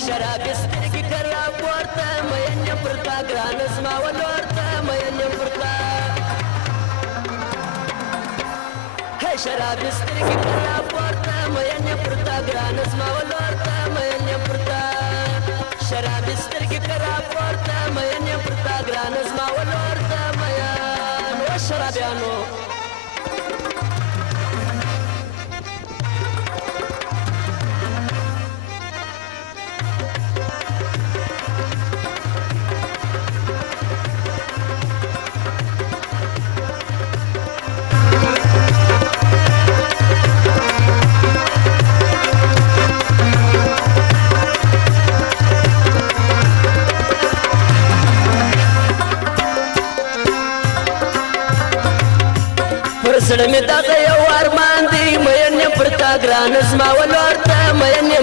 شراب سترګې کرا پورته مین پر تا ګران زما ولورته مین پر تا شراب سترګې کرا پورته مین پر تا ګران زما ولورته مین پر تا شراب سترګې کرا پورته مین پر تا ګران زما ولورته مین و شرابیانو زړه مې دغه یو ارمان دی مین پر تا ګران زما ولورته مین